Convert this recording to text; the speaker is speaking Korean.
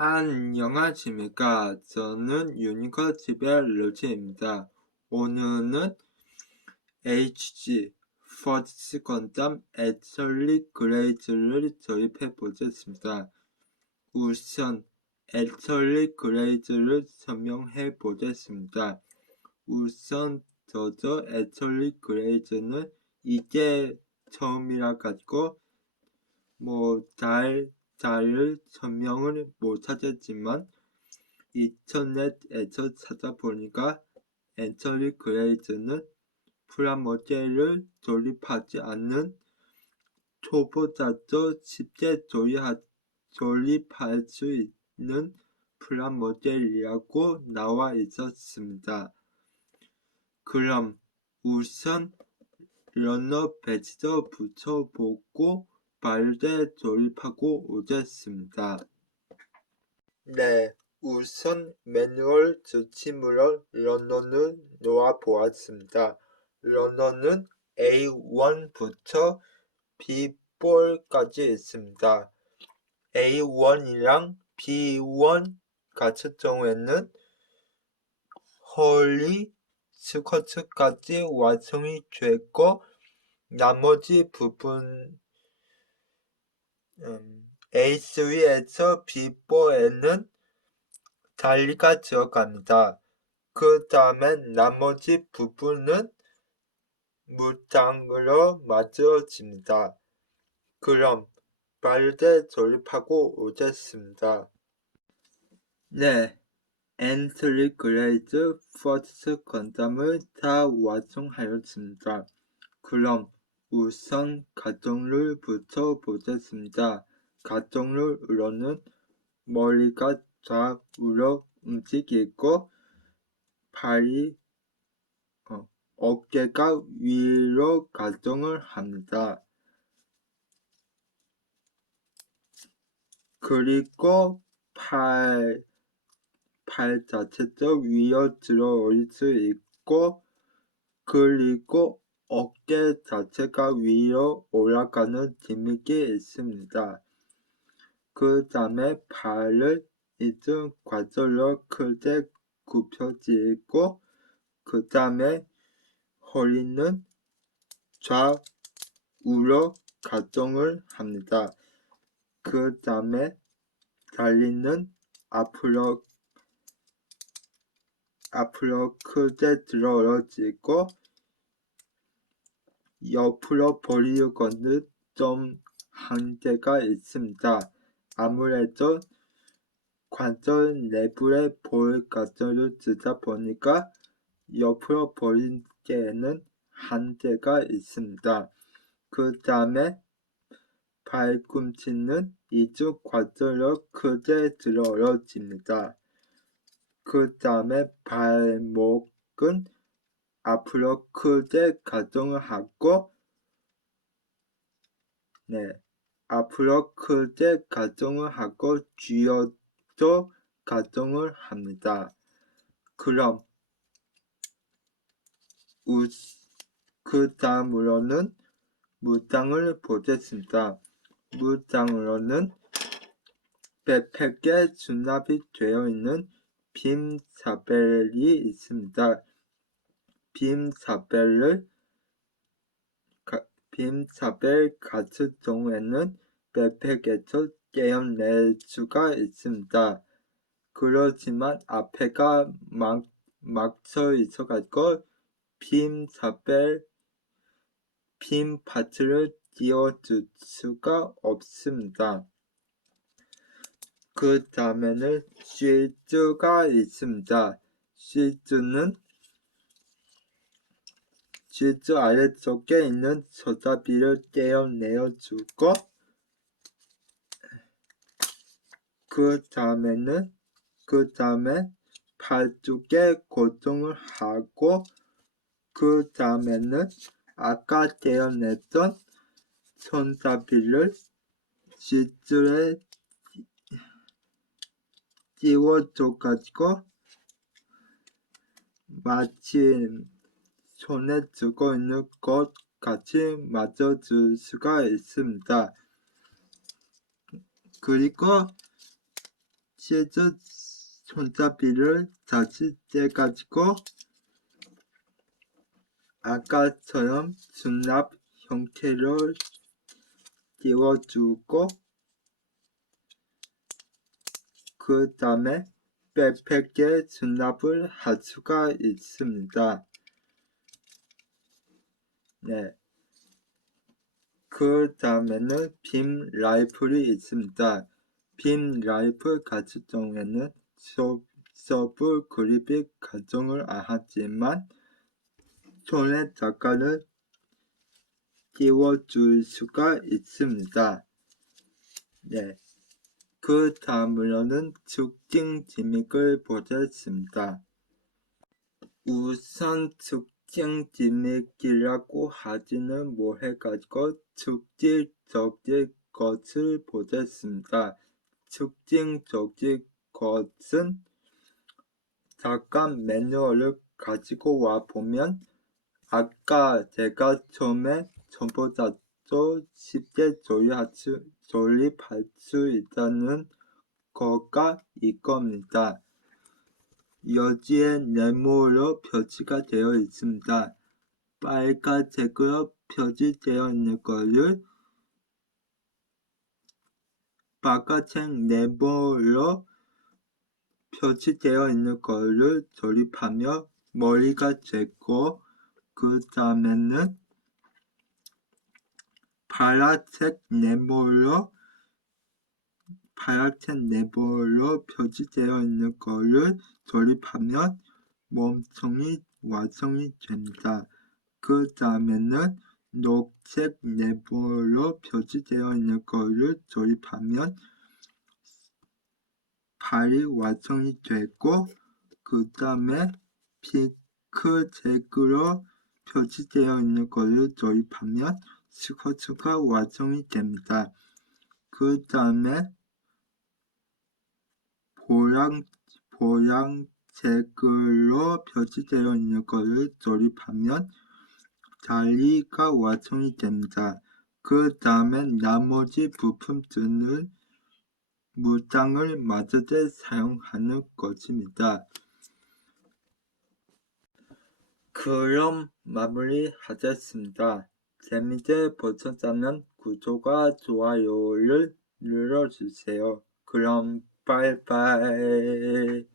안녕하십니까. 저는 유니커 집의 루치입니다. 오늘은 HG 퍼스 건담 애철리 그레이즈를 조립해 보겠습니다. 우선 애철리 그레이즈를 설명해 보겠습니다. 우선 저도 애철리 그레이즈는 이게 처음이라 가지고 뭐 잘 잘 설명을 못하겠지만 인터넷에서 찾아보니까 엔터리 그레이즈는 프라모델을 조립하지 않는 초보자도 쉽게 조립하, 조립할 수 있는 프라모델이라고 나와 있었습니다. 그럼 우선 러너 배지도 붙여보고 발대 조립하고 오겠습니다. 네, 우선 매뉴얼 지침으로 러너를 놓아 보았습니다. 러너는 A1부터 B4까지 있습니다. A1이랑 B1 같은 경우에는 헐리 스커트까지 완성이 됐고 나머지 부분 음, A3에서 B4에는 달리가 들어갑니다. 그 다음에 나머지 부분은 무장으로 만들어집니다. 그럼 발대 조립하고 오겠습니다. 네, 엔트리 그레이드 퍼스트 건담을 다 완성하였습니다. 그럼 우선 가정룰부터 보겠습니다. 가정룰로는 머리가 좌우로 움직이고 발이 어, 어깨가 위로 가정을 합니다. 그리고 팔, 팔 자체도 위로 들어올 수 있고 그리고 어깨 자체가 위로 올라가는 기믹이 있습니다. 그 다음에 발을 이중 관절로 크게 굽혀지고 그 다음에 허리는 좌우로 가정을 합니다. 그 다음에 다리는 앞으로 앞으로 크게 들어올지고 옆으로 버리고는 좀 한계가 있습니다. 아무래도 관절 내부에 볼 가정을 쓰다 보니까 옆으로 버리기에는 한계가 있습니다. 그 다음에 발꿈치는 이쪽 관절로 크게 들어올집니다. 그 다음에 발목은 앞으로 크게 가정을 하고 네 앞으로 크게 가정을 하고 쥐어도 가정을 합니다. 그럼 그 다음으로는 무장을 보겠습니다. 무장으로는 백팩에 수납이 되어 있는 빔 사벨이 있습니다. 빔 사벨을 빔 사벨 같은 경우에는 백팩에서 떼어낼 수가 있습니다. 그렇지만 앞에가 막, 막혀 있어가지고 빔 사벨 빔 파츠를 띄워줄 수가 없습니다. 그 다음에는 쉴드가 있습니다. 쉴드는 실드 아래쪽에 있는 소자비를 떼어내어 주고 그 다음에는 그 다음에 팔 쪽에 고정을 하고 그 다음에는 아까 떼어냈던 손잡이를 실드에 띄워줘가지고 마침 손에 쥐고 있는 것 같이 맞춰줄 수가 있습니다. 그리고 치즈 손잡이를 다시 떼가지고 아까처럼 수납 형태로 띄워주고 그 다음에 백팩에 수납을 할 수가 있습니다. 네. 그 다음에는 빔 라이플이 있습니다. 빔 라이플 같은 경우에는 서, 서브 그립이 가정을 안 하지만 손에 작가를 띄워줄 수가 있습니다. 네. 그 다음으로는 특징 지믹을 보겠습니다. 우선 특 징 지믹이라고 하지는 못해가지고 특징적인 것을 보겠습니다. 특징적인 것은 잠깐 매뉴얼을 가지고 와 보면 아까 제가 처음에 전보다도 쉽게 조립할 수, 조립할 수 있다는 거가 이겁니다. 여기에 네모로 표시가 되어 있습니다. 빨간색으로 표시되어 있는 것을 바깥색 네모로 표시되어 있는 것을 조립하며 머리가 되고 그 다음에는 파란색 네모로 파란색 네모로 표시되어 있는 것을 조립하면 몸통이 완성이 됩니다. 그 다음에는 녹색 네모로 표시되어 있는 것을 조립하면 발이 완성이 되고 그 다음에 핑크색으로 표시되어 있는 것을 조립하면 스커트가 완성이 됩니다. 그 다음에 보양, 보양색으로 표시되어 있는 것을 조립하면 다리가 완성이 됩니다. 그 다음에 나머지 부품들은 물장을 맞을 때 사용하는 것입니다. 그럼 마무리하겠습니다. 재밌게 보셨다면 구독과 좋아요를 눌러주세요. 그럼 빠이빠이